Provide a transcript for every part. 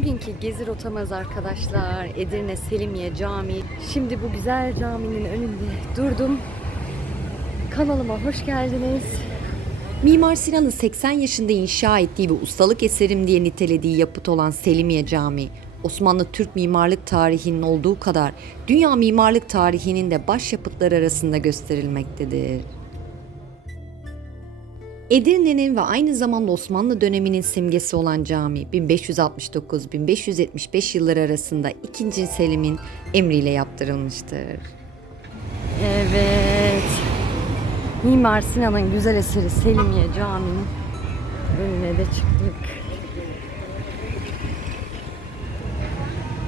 Bugünkü gezi rotamız arkadaşlar Edirne Selimiye Camii. Şimdi bu güzel caminin önünde durdum. Kanalıma hoş geldiniz. Mimar Sinan'ın 80 yaşında inşa ettiği ve ustalık eserim diye nitelediği yapıt olan Selimiye Camii, Osmanlı Türk mimarlık tarihinin olduğu kadar dünya mimarlık tarihinin de başyapıtlar arasında gösterilmektedir. Edirne'nin ve aynı zamanda Osmanlı döneminin simgesi olan cami 1569-1575 yılları arasında 2. Selim'in emriyle yaptırılmıştır. Evet. Mimar Sinan'ın güzel eseri Selimiye Camii'nin önüne de çıktık.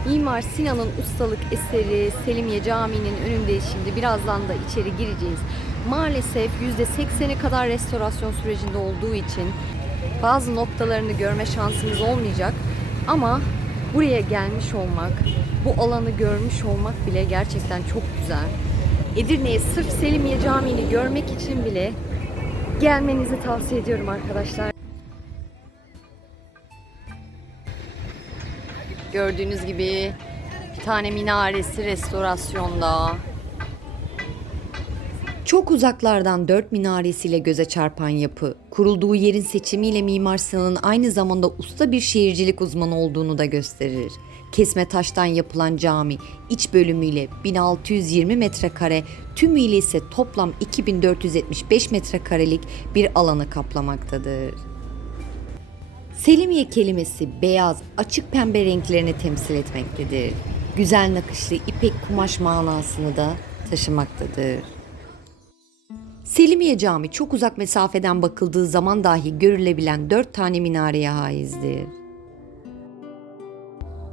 Mimar Sinan'ın ustalık eseri Selimiye Camii'nin önündeyiz şimdi. Birazdan da içeri gireceğiz. Maalesef %80'i kadar restorasyon sürecinde olduğu için bazı noktalarını görme şansımız olmayacak. Ama buraya gelmiş olmak, bu alanı görmüş olmak bile gerçekten çok güzel. Edirne'ye sırf Selimiye Camii'ni görmek için bile gelmenizi tavsiye ediyorum arkadaşlar. Gördüğünüz gibi bir tane minaresi restorasyonda. Çok uzaklardan dört minaresiyle göze çarpan yapı, kurulduğu yerin seçimiyle Mimar Sinan'ın aynı zamanda usta bir şehircilik uzmanı olduğunu da gösterir. Kesme taştan yapılan cami, iç bölümüyle 1620 metrekare, tümüyle ise toplam 2475 metrekarelik bir alanı kaplamaktadır. Selimiye kelimesi beyaz, açık pembe renklerini temsil etmektedir. Güzel nakışlı ipek kumaş manasını da taşımaktadır. Selimiye Cami çok uzak mesafeden bakıldığı zaman dahi görülebilen dört tane minareye haizdir.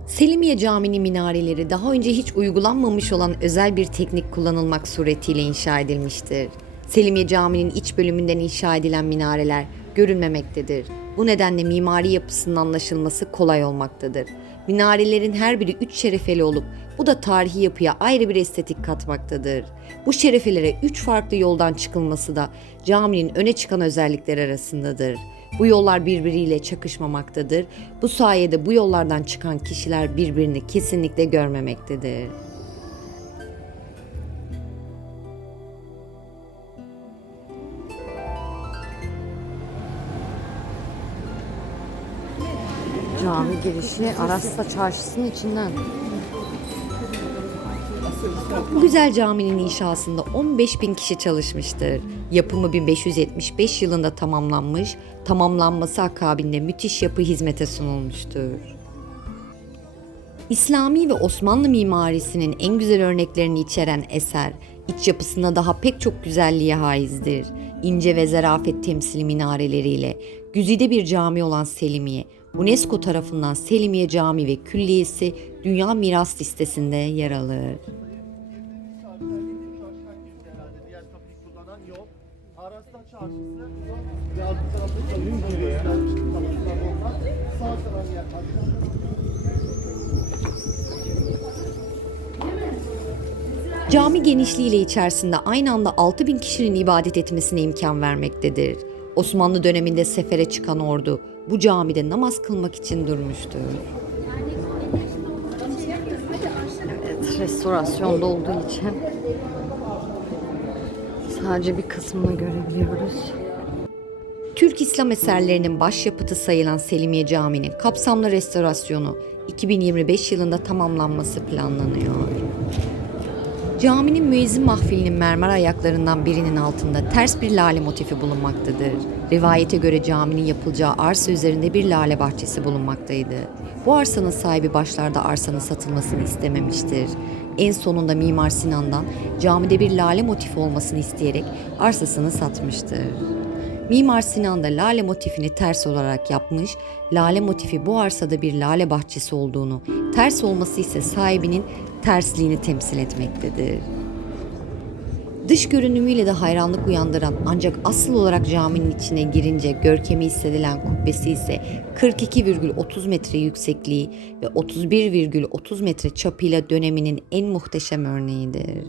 Selimiye Camii'nin minareleri daha önce hiç uygulanmamış olan özel bir teknik kullanılmak suretiyle inşa edilmiştir. Selimiye Camii'nin iç bölümünden inşa edilen minareler görünmemektedir. Bu nedenle mimari yapısının anlaşılması kolay olmaktadır. Minarelerin her biri üç şerefeli olup bu da tarihi yapıya ayrı bir estetik katmaktadır. Bu şerefelere üç farklı yoldan çıkılması da caminin öne çıkan özellikleri arasındadır. Bu yollar birbiriyle çakışmamaktadır. Bu sayede bu yollardan çıkan kişiler birbirini kesinlikle görmemektedir. Cami girişi Aras'ta çarşısının içinden. Bu güzel caminin inşasında 15 bin kişi çalışmıştır. Yapımı 1575 yılında tamamlanmış, tamamlanması akabinde müthiş yapı hizmete sunulmuştur. İslami ve Osmanlı mimarisinin en güzel örneklerini içeren eser, iç yapısında daha pek çok güzelliğe haizdir. İnce ve zarafet temsili minareleriyle güzide bir cami olan Selimiye, UNESCO tarafından Selimiye Cami ve Külliyesi Dünya Miras Listesi'nde yer alır. Ve arka tarafta göstermiştim. Sağ taraf yer. Cami genişliğiyle içerisinde aynı anda 6000 kişinin ibadet etmesine imkan vermektedir. Osmanlı döneminde sefere çıkan ordu bu camide namaz kılmak için durmuştur. Evet, restorasyonda olduğu için sadece bir kısmını görebiliyoruz. Türk İslam eserlerinin başyapıtı sayılan Selimiye Camii'nin kapsamlı restorasyonu 2025 yılında tamamlanması planlanıyor. Caminin müezzin mahfilinin mermer ayaklarından birinin altında ters bir lale motifi bulunmaktadır. Rivayete göre caminin yapılacağı arsa üzerinde bir lale bahçesi bulunmaktaydı. Bu arsanın sahibi başlarda arsanın satılmasını istememiştir. En sonunda Mimar Sinan'dan camide bir lale motifi olmasını isteyerek arsasını satmıştır. Mimar Sinan da lale motifini ters olarak yapmış, lale motifi bu arsada bir lale bahçesi olduğunu, ters olması ise sahibinin tersliğini temsil etmektedir. Dış görünümüyle de hayranlık uyandıran ancak asıl olarak caminin içine girince görkemi hissedilen kubbesi ise 42,30 metre yüksekliği ve 31,30 metre çapıyla döneminin en muhteşem örneğidir.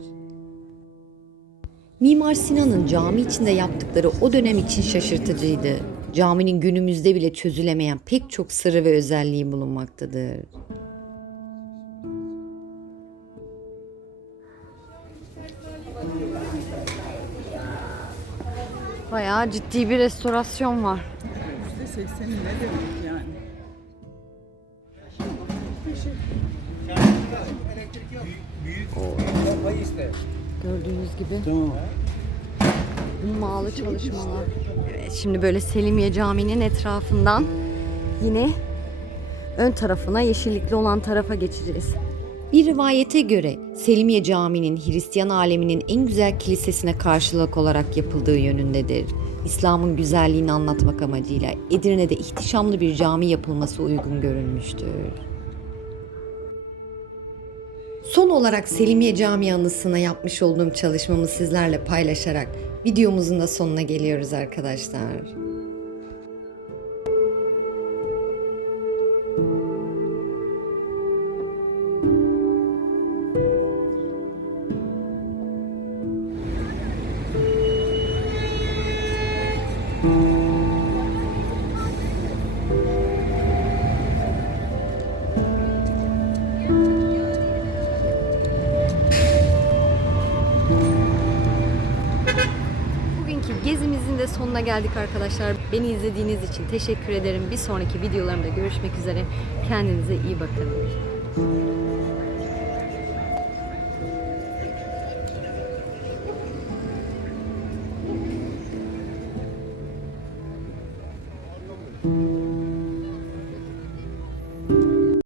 Mimar Sinan'ın cami içinde yaptıkları o dönem için şaşırtıcıydı. caminin günümüzde bile çözülemeyen pek çok sırrı ve özelliği bulunmaktadır. Bayağı ciddi bir restorasyon var. %80'i ne demek yani? Gördüğünüz gibi hummalı çalışmalar. Evet, şimdi böyle Selimiye Camii'nin etrafından yine ön tarafına yeşillikli olan tarafa geçeceğiz. Bir rivayete göre Selimiye Camii'nin Hristiyan aleminin en güzel kilisesine karşılık olarak yapıldığı yönündedir. İslam'ın güzelliğini anlatmak amacıyla Edirne'de ihtişamlı bir cami yapılması uygun görülmüştür. Son olarak Selimiye Camii anısına yapmış olduğum çalışmamı sizlerle paylaşarak videomuzun da sonuna geliyoruz arkadaşlar. Sonuna geldik arkadaşlar. Beni izlediğiniz için teşekkür ederim. Bir sonraki videolarımda görüşmek üzere. Kendinize iyi bakın.